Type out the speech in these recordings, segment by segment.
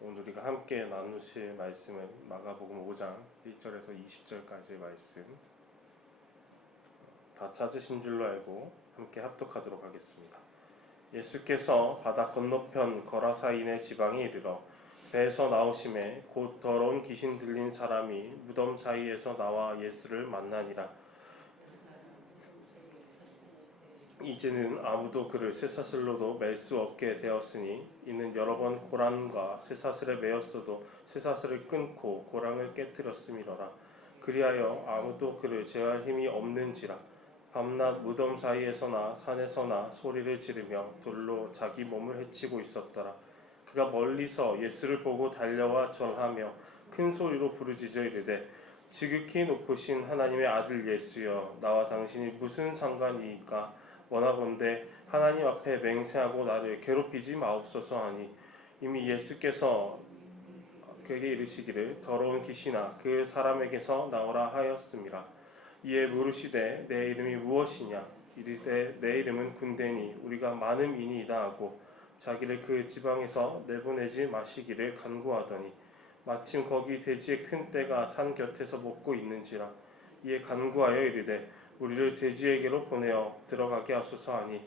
오늘 우리가 함께 나누실 말씀은 마가복음 5장 1절에서 20절까지의 말씀, 다 찾으신 줄로 알고 함께 합독하도록 하겠습니다. 예수께서 바다 건너편 거라사인의 지방에 이르러 배에서 나오심에 곧 더러운 귀신 들린 사람이 무덤 사이에서 나와 예수를 만나니라. 이제는 아무도 그를 쇠사슬로도 맬 수 없게 되었으니 이는 여러 번 고랑과 쇠사슬에 매였어도 쇠사슬을 끊고 고랑을 깨뜨렸음이로라. 그리하여 아무도 그를 제어할 힘이 없는지라. 밤낮 무덤 사이에서나 산에서나 소리를 지르며 돌로 자기 몸을 해치고 있었더라. 그가 멀리서 예수를 보고 달려와 절하며 큰 소리로 부르짖어 이르되 지극히 높으신 하나님의 아들 예수여, 나와 당신이 무슨 상관이니까? 원하건대 하나님 앞에 맹세하고 나를 괴롭히지 마옵소서 하니, 이미 예수께서 그에게 이르시기를 더러운 귀신아 그 사람에게서 나오라 하였음이라. 이에 물으시되 내 이름이 무엇이냐? 이르되 내 이름은 군대니 우리가 많은 인이다 하고 자기를 그 지방에서 내보내지 마시기를 간구하더니, 마침 거기 돼지의 큰 떼가 산 곁에서 먹고 있는지라. 이에 간구하여 이르되 우리를 돼지에게로 보내어 들어가게 하소서 하니,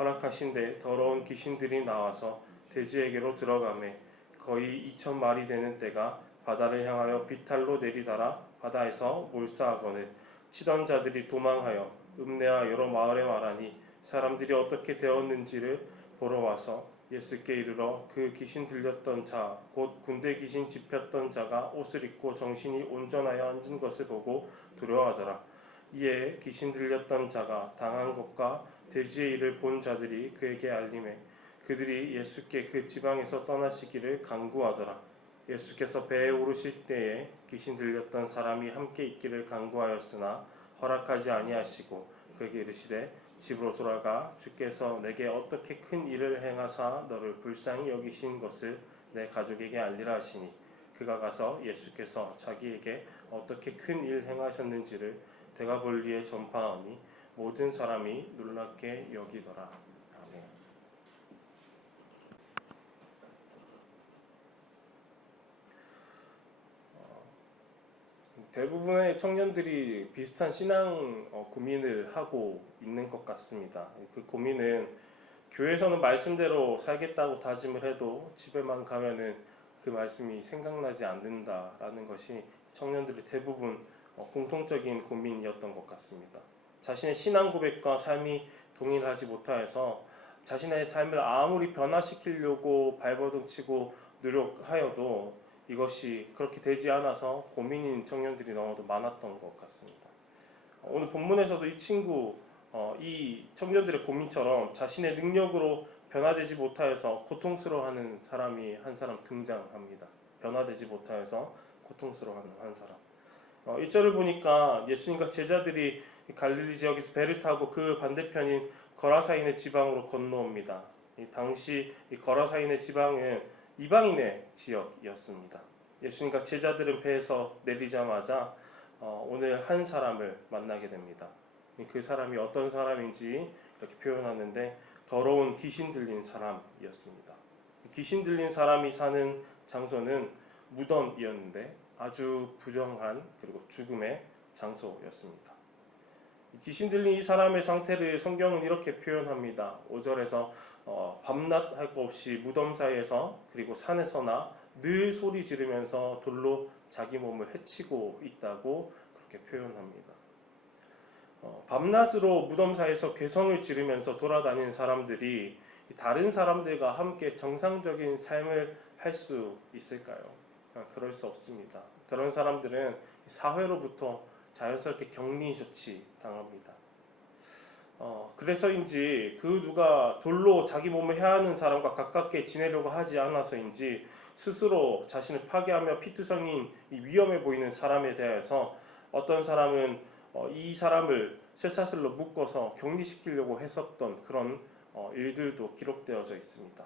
허락하신대 더러운 귀신들이 나와서 돼지에게로 들어가매 거의 2,000마리 되는 떼가 바다를 향하여 비탈로 내리달아 바다에서 몰사하거늘 치던 자들이 도망하여 읍내와 여러 마을에 말하니, 사람들이 어떻게 되었는지를 보러 와서 예수께 이르러 그 귀신 들렸던 자 곧 군대 귀신 집혔던 자가 옷을 입고 정신이 온전하여 앉은 것을 보고 두려워하더라. 이에 귀신 들렸던 자가 당한 것과 돼지의 일을 본 자들이 그에게 알림해 그들이 예수께 그 지방에서 떠나시기를 간구하더라. 예수께서 배에 오르실 때에 귀신 들렸던 사람이 함께 있기를 간구하였으나 허락하지 아니하시고 그에게 이르시되 집으로 돌아가 주께서 내게 어떻게 큰 일을 행하사 너를 불쌍히 여기신 것을 내 가족에게 알리라 하시니, 그가 가서 예수께서 자기에게 어떻게 큰 일 행하셨는지를 데가볼리에 전파하니 모든 사람이 놀랍게 여기더라. 아멘. 대부분의 청년들이 비슷한 신앙 고민을 하고 있는 것 같습니다. 그 고민은 교회에서는 말씀대로 살겠다고 다짐을 해도 집에만 가면은 그 말씀이 생각나지 않는다라는 것이 청년들의 대부분 공통적인 고민이었던 것 같습니다. 자신의 신앙 고백과 삶이 동일하지 못하여서 자신의 삶을 아무리 변화시키려고 발버둥치고 노력하여도 이것이 그렇게 되지 않아서 고민인 청년들이 너무도 많았던 것 같습니다. 오늘 본문에서도 이 청년들의 고민처럼 자신의 능력으로 변화되지 못하여서 고통스러워하는 사람이 한 사람 등장합니다. 변화되지 못하여서 고통스러워하는 한 사람. 1절을 보니까 예수님과 제자들이 갈릴리 지역에서 배를 타고 그 반대편인 거라사인의 지방으로 건너옵니다. 당시 이 거라사인의 지방은 이방인의 지역이었습니다. 예수님과 제자들은 배에서 내리자마자 오늘 한 사람을 만나게 됩니다. 그 사람이 어떤 사람인지 이렇게 표현하는데, 더러운 귀신 들린 사람이었습니다. 귀신 들린 사람이 사는 장소는 무덤이었는데 아주 부정한 그리고 죽음의 장소였습니다. 귀신 들린 이 사람의 상태를 성경은 이렇게 표현합니다. 5절에서 밤낮 할 것 없이 무덤 사이에서 그리고 산에서나 늘 소리 지르면서 돌로 자기 몸을 해치고 있다고 그렇게 표현합니다. 밤낮으로 무덤 사이에서 괴성을 지르면서 돌아다니는 사람들이 다른 사람들과 함께 정상적인 삶을 할 수 있을까요? 그럴 수 없습니다. 그런 사람들은 사회로부터 자연스럽게 격리 조치 당합니다. 그래서인지 그 누가 돌로 자기 몸을 해하는 사람과 가깝게 지내려고 하지 않아서인지 스스로 자신을 파괴하며 피투성인 이 위험해 보이는 사람에 대해서 어떤 사람은 이 사람을 쇠사슬로 묶어서 격리시키려고 했었던 그런 일들도 기록되어져 있습니다.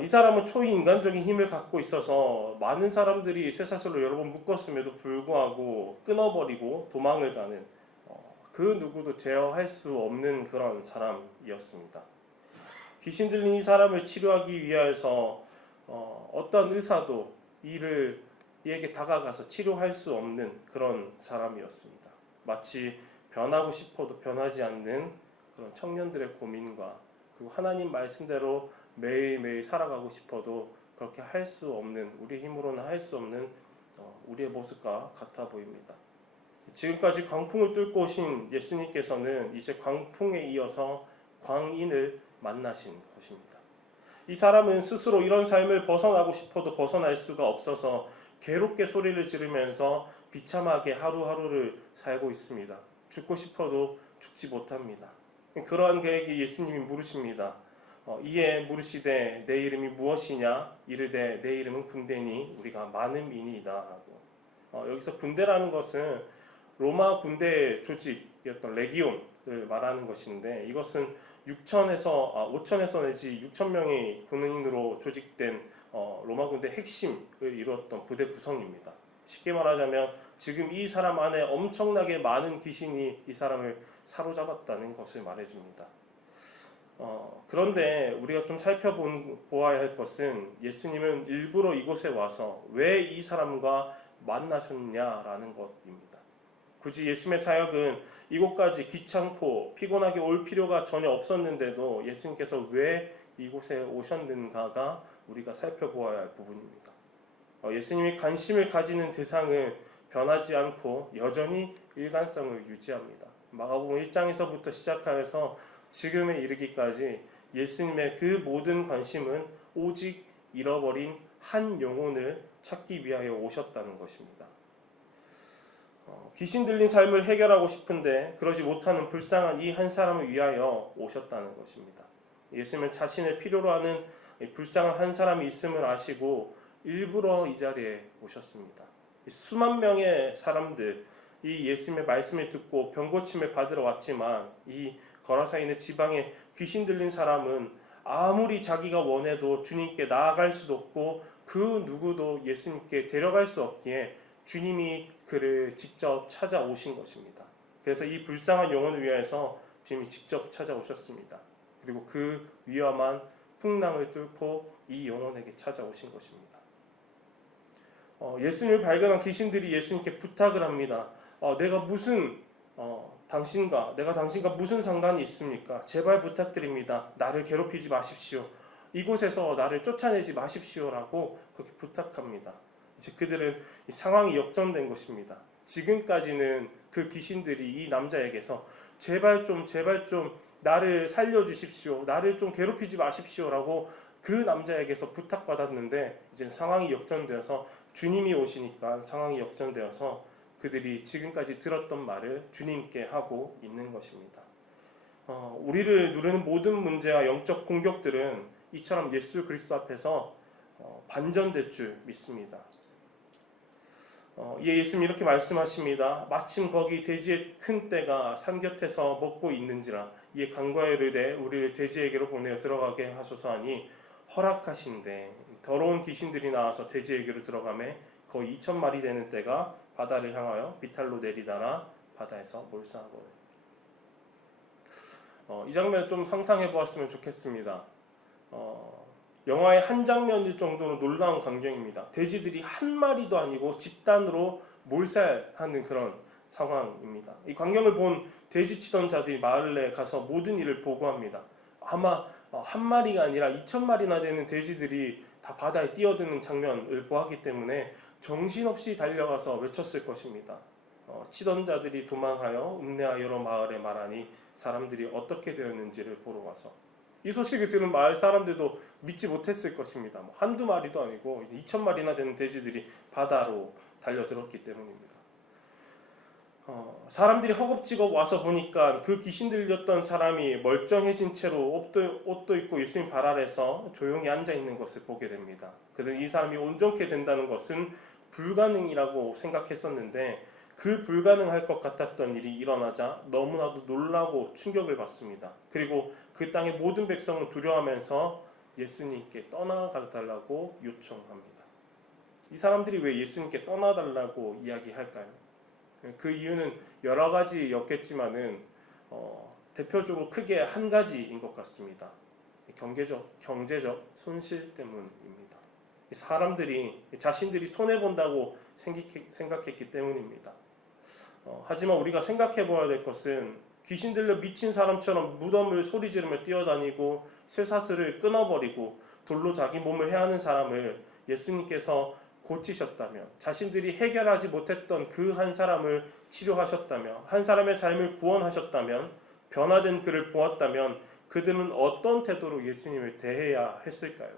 이 사람은 초인간적인 힘을 갖고 있어서 많은 사람들이 쇠사슬로 여러 번 묶었음에도 불구하고 끊어버리고 도망을 가는 그 누구도 제어할 수 없는 그런 사람이었습니다. 귀신 들린 이 사람을 치료하기 위해서 어떤 의사도 이에게 다가가서 치료할 수 없는 그런 사람이었습니다. 마치 변하고 싶어도 변하지 않는 그런 청년들의 고민과 그리고 하나님 말씀대로 매일매일 살아가고 싶어도 그렇게 할 수 없는, 우리 힘으로는 할 수 없는 우리의 모습과 같아 보입니다. 지금까지 광풍을 뚫고 오신 예수님께서는 이제 광풍에 이어서 광인을 만나신 것입니다. 이 사람은 스스로 이런 삶을 벗어나고 싶어도 벗어날 수가 없어서 괴롭게 소리를 지르면서 비참하게 하루하루를 살고 있습니다. 죽고 싶어도 죽지 못합니다. 그러한 그에게 예수님이 물으십니다. 이에 물으시되 내 이름이 무엇이냐? 이르되 내 이름은 군대니 우리가 많은 민이다 하고, 여기서 군대라는 것은 로마 군대 조직이었던 레기온을 말하는 것인데, 이것은 5천에서 내지 6천 명의 군인으로 조직된 로마 군대 핵심을 이루었던 부대 구성입니다. 쉽게 말하자면 지금 이 사람 안에 엄청나게 많은 귀신이 이 사람을 사로잡았다는 것을 말해줍니다. 그런데 우리가 좀 살펴보아야 할 것은 예수님은 일부러 이곳에 와서 왜 이 사람과 만나셨냐라는 것입니다. 굳이 예수님의 사역은 이곳까지 귀찮고 피곤하게 올 필요가 전혀 없었는데도 예수님께서 왜 이곳에 오셨는가가 우리가 살펴보아야 할 부분입니다. 예수님이 관심을 가지는 대상은 변하지 않고 여전히 일관성을 유지합니다. 마가복음 1장에서부터 시작하여서 지금에 이르기까지 예수님의 그 모든 관심은 오직 잃어버린 한 영혼을 찾기 위하여 오셨다는 것입니다. 귀신 들린 삶을 해결하고 싶은데 그러지 못하는 불쌍한 이 한 사람을 위하여 오셨다는 것입니다. 예수님은 자신을 필요로 하는 불쌍한 한 사람이 있음을 아시고 일부러 이 자리에 오셨습니다. 수만 명의 사람들, 이 예수님의 말씀을 듣고 병고침을 받으러 왔지만 이 거라사에 있는 지방에 귀신 들린 사람은 아무리 자기가 원해도 주님께 나아갈 수도 없고 그 누구도 예수님께 데려갈 수 없기에 주님이 그를 직접 찾아오신 것입니다. 그래서 이 불쌍한 영혼을 위해서 주님이 직접 찾아오셨습니다. 그리고 그 위험한 풍랑을 뚫고 이 영혼에게 찾아오신 것입니다. 예수님을 발견한 귀신들이 예수님께 부탁을 합니다. 내가 당신과 무슨 상관이 있습니까? 제발 부탁드립니다. 나를 괴롭히지 마십시오. 이곳에서 나를 쫓아내지 마십시오라고 그렇게 부탁합니다. 이제 그들은 이 상황이 역전된 것입니다. 지금까지는 그 귀신들이 이 남자에게서 제발 좀 나를 살려주십시오. 나를 좀 괴롭히지 마십시오라고 그 남자에게서 부탁받았는데 이제 상황이 역전되어서 주님이 오시니까 상황이 역전되어서 그들이 지금까지 들었던 말을 주님께 하고 있는 것입니다. 우리를 누르는 모든 문제와 영적 공격들은 이처럼 예수 그리스도 앞에서 반전될 줄 믿습니다. 예수님 이렇게 말씀하십니다. 마침 거기 돼지의 큰 떼가 산 곁에서 먹고 있는지라 이에 간과에 이르되 우리를 돼지에게로 보내어 들어가게 하소서 하니 허락하신대 더러운 귀신들이 나와서 돼지에게로 들어가매 거의 2,000마리 되는 떼가 바다를 향하여 비탈로 내리다라 바다에서 몰사하고. 이 장면을 좀 상상해 보았으면 좋겠습니다. 영화의 한 장면일 정도로 놀라운 광경입니다. 돼지들이 한 마리도 아니고 집단으로 몰살하는 그런 상황입니다. 이 광경을 본 돼지 치던 자들이 마을에 가서 모든 일을 보고합니다. 아마 한 마리가 아니라 2,000마리나 되는 돼지들이 다 바다에 뛰어드는 장면을 보았기 때문에 정신없이 달려가서 외쳤을 것입니다. 치던 자들이 도망하여 음내하여로 마을에 말하니 사람들이 어떻게 되었는지를 보러 와서 이 소식을 들은 마을 사람들도 믿지 못했을 것입니다. 한두 마리도 아니고 2,000마리나 되는 돼지들이 바다로 달려들었기 때문입니다. 사람들이 허겁지겁 와서 보니까 그 귀신 들렸던 사람이 멀쩡해진 채로 옷도 입고 예수님 발 아래서 조용히 앉아있는 것을 보게 됩니다. 그들은 이 사람이 온전케 된다는 것은 불가능이라고 생각했었는데 그 불가능할 것 같았던 일이 일어나자 너무나도 놀라고 충격을 받습니다. 그리고 그 땅의 모든 백성은 두려워하면서 예수님께 떠나달라고 요청합니다. 이 사람들이 왜 예수님께 떠나달라고 이야기할까요? 그 이유는 여러 가지였겠지만은 대표적으로 크게 한 가지인 것 같습니다. 경제적 손실 때문입니다. 사람들이 자신들이 손해본다고 생각했기 때문입니다. 하지만 우리가 생각해 보아야 될 것은 귀신 들려 미친 사람처럼 무덤을 소리 지르며 뛰어다니고 쇠사슬을 끊어버리고 돌로 자기 몸을 해하는 사람을 예수님께서 고치셨다면, 자신들이 해결하지 못했던 그 한 사람을 치료하셨다면, 한 사람의 삶을 구원하셨다면, 변화된 그를 보았다면 그들은 어떤 태도로 예수님을 대해야 했을까요?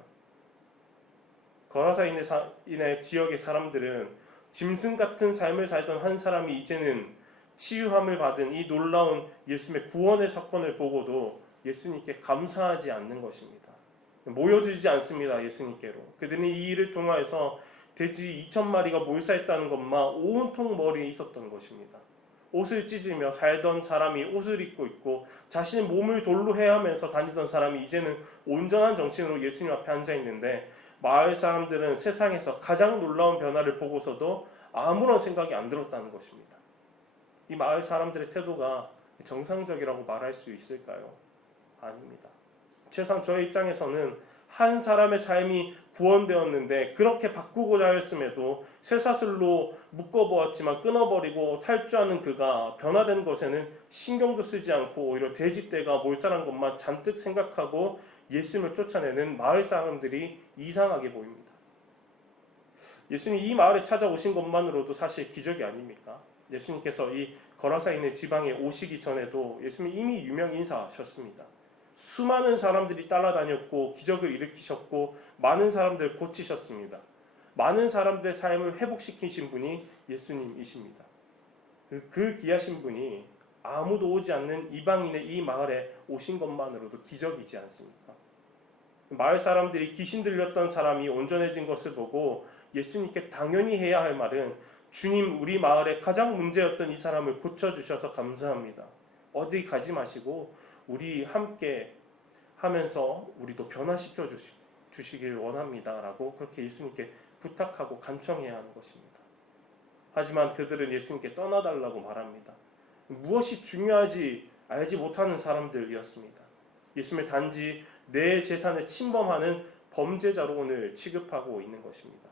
거라사인의 지역의 사람들은 짐승 같은 삶을 살던 한 사람이 이제는 치유함을 받은 이 놀라운 예수님의 구원의 사건을 보고도 예수님께 감사하지 않는 것입니다. 모여들지 않습니다. 예수님께로. 그들은 이 일을 통하여서 돼지 2,000마리가 몰사했다는 것만 온통 머리에 있었던 것입니다. 옷을 찢으며 살던 사람이 옷을 입고 있고 자신의 몸을 돌로 해하면서 다니던 사람이 이제는 온전한 정신으로 예수님 앞에 앉아 있는데, 마을 사람들은 세상에서 가장 놀라운 변화를 보고서도 아무런 생각이 안 들었다는 것입니다. 이 마을 사람들의 태도가 정상적이라고 말할 수 있을까요? 아닙니다. 최소한 저의 입장에서는 한 사람의 삶이 구원되었는데 그렇게 바꾸고자 했음에도 쇠사슬로 묶어보았지만 끊어버리고 탈주하는 그가 변화된 것에는 신경도 쓰지 않고 오히려 돼지떼가 몰살한 것만 잔뜩 생각하고 예수님을 쫓아내는 마을 사람들이 이상하게 보입니다. 예수님이 이 마을에 찾아오신 것만으로도 사실 기적이 아닙니까? 예수님께서 이 거라사인의 지방에 오시기 전에도 예수님이 이미 유명 인사하셨습니다. 수많은 사람들이 따라다녔고 기적을 일으키셨고 많은 사람들을 고치셨습니다. 많은 사람들의 삶을 회복시키신 분이 예수님이십니다. 그 귀하신 분이 아무도 오지 않는 이방인의 이 마을에 오신 것만으로도 기적이지 않습니까? 마을 사람들이 귀신 들렸던 사람이 온전해진 것을 보고 예수님께 당연히 해야 할 말은, 주님, 우리 마을에 가장 문제였던 이 사람을 고쳐주셔서 감사합니다. 어디 가지 마시고 우리 함께 하면서 우리도 변화시켜 주시길 원합니다 라고 그렇게 예수님께 부탁하고 간청해야 하는 것입니다. 하지만 그들은 예수님께 떠나달라고 말합니다. 무엇이 중요하지 알지 못하는 사람들이었습니다. 예수님을 단지 내 재산을 침범하는 범죄자로 오늘 취급하고 있는 것입니다.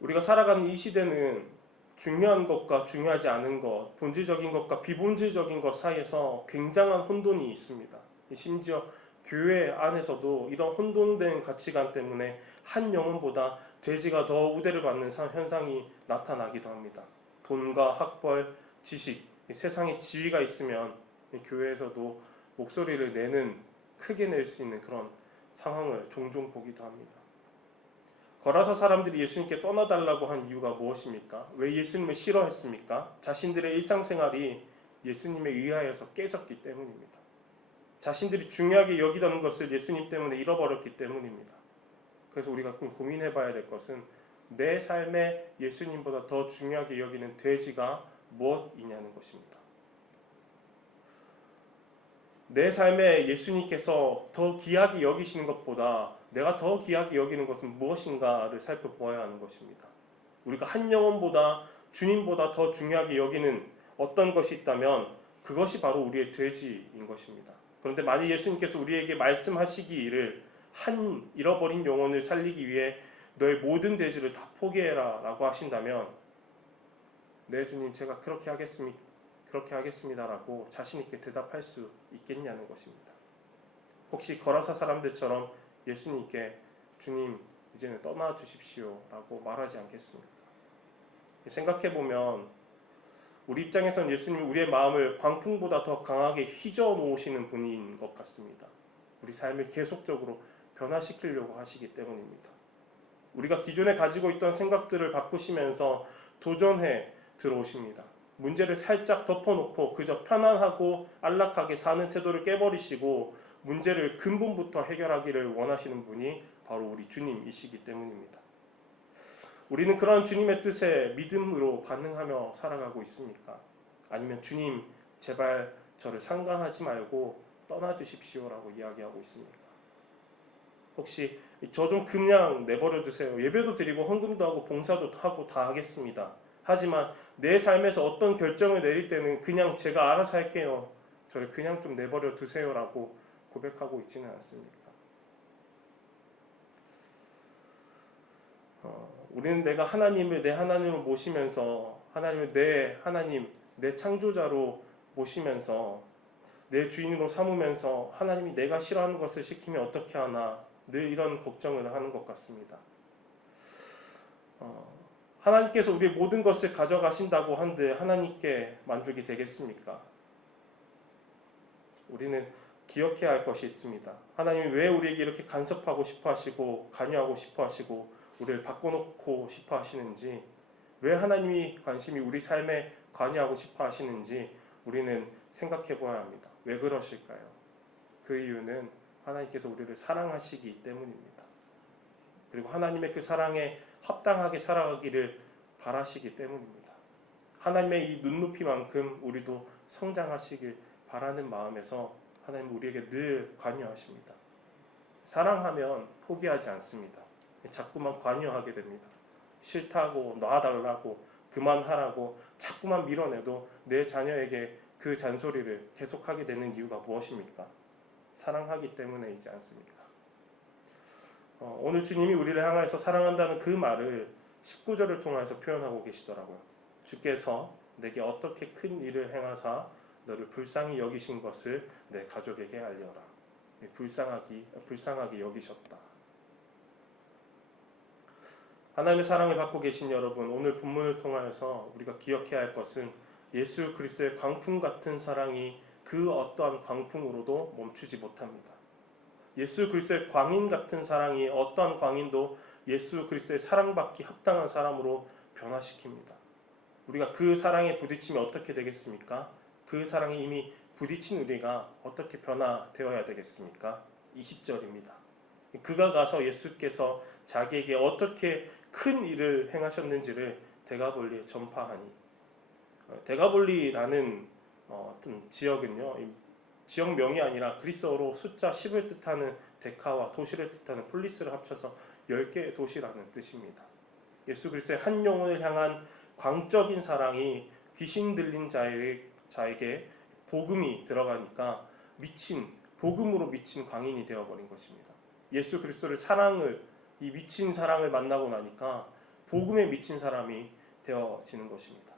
우리가 살아가는 이 시대는 중요한 것과 중요하지 않은 것, 본질적인 것과 비본질적인 것 사이에서 굉장한 혼돈이 있습니다. 심지어 교회 안에서도 이런 혼돈된 가치관 때문에 한 영혼보다 돼지가 더 우대를 받는 현상이 나타나기도 합니다. 돈과 학벌, 지식, 세상에 지위가 있으면 교회에서도 목소리를 크게 낼 수 있는 그런 상황을 종종 보기도 합니다. 거라사 사람들이 예수님께 떠나달라고 한 이유가 무엇입니까? 왜 예수님을 싫어했습니까? 자신들의 일상생활이 예수님에 의하여서 깨졌기 때문입니다. 자신들이 중요하게 여기던 것을 예수님 때문에 잃어버렸기 때문입니다. 그래서 우리가 고민해 봐야 될 것은, 내 삶에 예수님보다 더 중요하게 여기는 돼지가 무엇이냐는 것입니다. 내 삶에 예수님께서 더 귀하게 여기시는 것보다 내가 더 귀하게 여기는 것은 무엇인가를 살펴보아야 하는 것입니다. 우리가 한 영혼보다, 주님보다 더 중요하게 여기는 어떤 것이 있다면 그것이 바로 우리의 돼지인 것입니다. 그런데 만약 예수님께서 우리에게 말씀하시기를 한 잃어버린 영혼을 살리기 위해 너의 모든 돼지를 다 포기해라 라고 하신다면, 네 주님, 제가 그렇게 하겠습니다 라고 자신 있게 대답할 수 있겠냐는 것입니다. 혹시 거라사 사람들처럼 예수님께 주님, 이제는 떠나 주십시오 라고 말하지 않겠습니까? 생각해보면 우리 입장에서는 예수님이 우리의 마음을 광풍보다 더 강하게 휘저어 놓으시는 분인 것 같습니다. 우리 삶을 계속적으로 변화시키려고 하시기 때문입니다. 우리가 기존에 가지고 있던 생각들을 바꾸시면서 도전해 들어오십니다. 문제를 살짝 덮어놓고 그저 편안하고 안락하게 사는 태도를 깨버리시고 문제를 근본부터 해결하기를 원하시는 분이 바로 우리 주님이시기 때문입니다. 우리는 그런 주님의 뜻에 믿음으로 반응하며 살아가고 있습니까? 아니면 주님, 제발 저를 상관하지 말고 떠나주십시오 라고 이야기하고 있습니까? 혹시 저 좀 그냥 내버려 두세요. 예배도 드리고 헌금도 하고 봉사도 하고 다 하겠습니다. 하지만 내 삶에서 어떤 결정을 내릴 때는 그냥 제가 알아서 할게요. 저를 그냥 좀 내버려 두세요라고 고백하고 있지는 않습니까? 우리는 내가 하나님을 내 하나님으로 모시면서 하나님을 내 하나님, 내 창조자로 모시면서 내 주인으로 삼으면서 하나님이 내가 싫어하는 것을 시키면 어떻게 하나 늘 이런 걱정을 하는 것 같습니다. 하나님께서 우리의 모든 것을 가져가신다고 한들 하나님께 만족이 되겠습니까? 우리는 기억해야 할 것이 있습니다. 하나님이 왜 우리에게 이렇게 간섭하고 싶어 하시고 관여하고 싶어 하시고 우리를 바꿔놓고 싶어 하시는지, 왜 하나님이 관심이 우리 삶에 관여하고 싶어 하시는지 우리는 생각해 보아야 합니다. 왜 그러실까요? 그 이유는 하나님께서 우리를 사랑하시기 때문입니다. 그리고 하나님의 그 사랑에 합당하게 살아가기를 바라시기 때문입니다. 하나님의 이 눈높이만큼 우리도 성장하시길 바라는 마음에서 하나님은 우리에게 늘 관여하십니다. 사랑하면 포기하지 않습니다. 자꾸만 관여하게 됩니다. 싫다고 놔달라고 그만하라고 자꾸만 밀어내도 내 자녀에게 그 잔소리를 계속하게 되는 이유가 무엇입니까? 사랑하기 때문이지 않습니까? 오늘 주님이 우리를 향해서 사랑한다는 그 말을 19절을 통해서 표현하고 계시더라고요. 주께서 내게 어떻게 큰 일을 행하사 너를 불쌍히 여기신 것을 내 가족에게 알려라. 불쌍하게 여기셨다. 하나님의 사랑을 받고 계신 여러분, 오늘 본문을 통하여서 우리가 기억해야 할 것은 예수 그리스도의 광풍 같은 사랑이 그 어떠한 광풍으로도 멈추지 못합니다. 예수 그리스도의 광인 같은 사랑이 어떠한 광인도 예수 그리스도의 사랑받기 합당한 사람으로 변화시킵니다. 우리가 그 사랑에 부딪히면 어떻게 되겠습니까? 그 사랑에 이미 부딪힌 우리가 어떻게 변화되어야 되겠습니까? 20절입니다. 그가 가서 예수께서 자기에게 어떻게 큰 일을 행하셨는지를 데가볼리에 전파하니, 데가볼리라는 어떤 지역은요, 지역명이 아니라 그리스어로 숫자 10을 뜻하는 데카와 도시를 뜻하는 폴리스를 합쳐서 10개의 도시라는 뜻입니다. 예수 그리스도의 한 영혼을 향한 광적인 사랑이 귀신 들린 자에게 복음이 들어가니까 복음으로 미친 광인이 되어버린 것입니다. 예수 그리스도를 이 미친 사랑을 만나고 나니까 복음에 미친 사람이 되어지는 것입니다.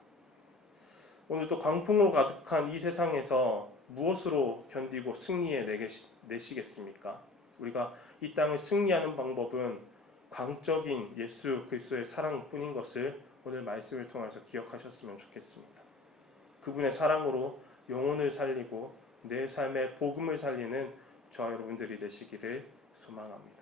오늘 또 광풍으로 가득한 이 세상에서 무엇으로 견디고 승리해 내시겠습니까? 우리가 이 땅을 승리하는 방법은 광적인 예수 그리스도의 사랑뿐인 것을 오늘 말씀을 통해서 기억하셨으면 좋겠습니다. 그분의 사랑으로 영혼을 살리고 내 삶의 복음을 살리는 저와 여러분들이 되시기를 소망합니다.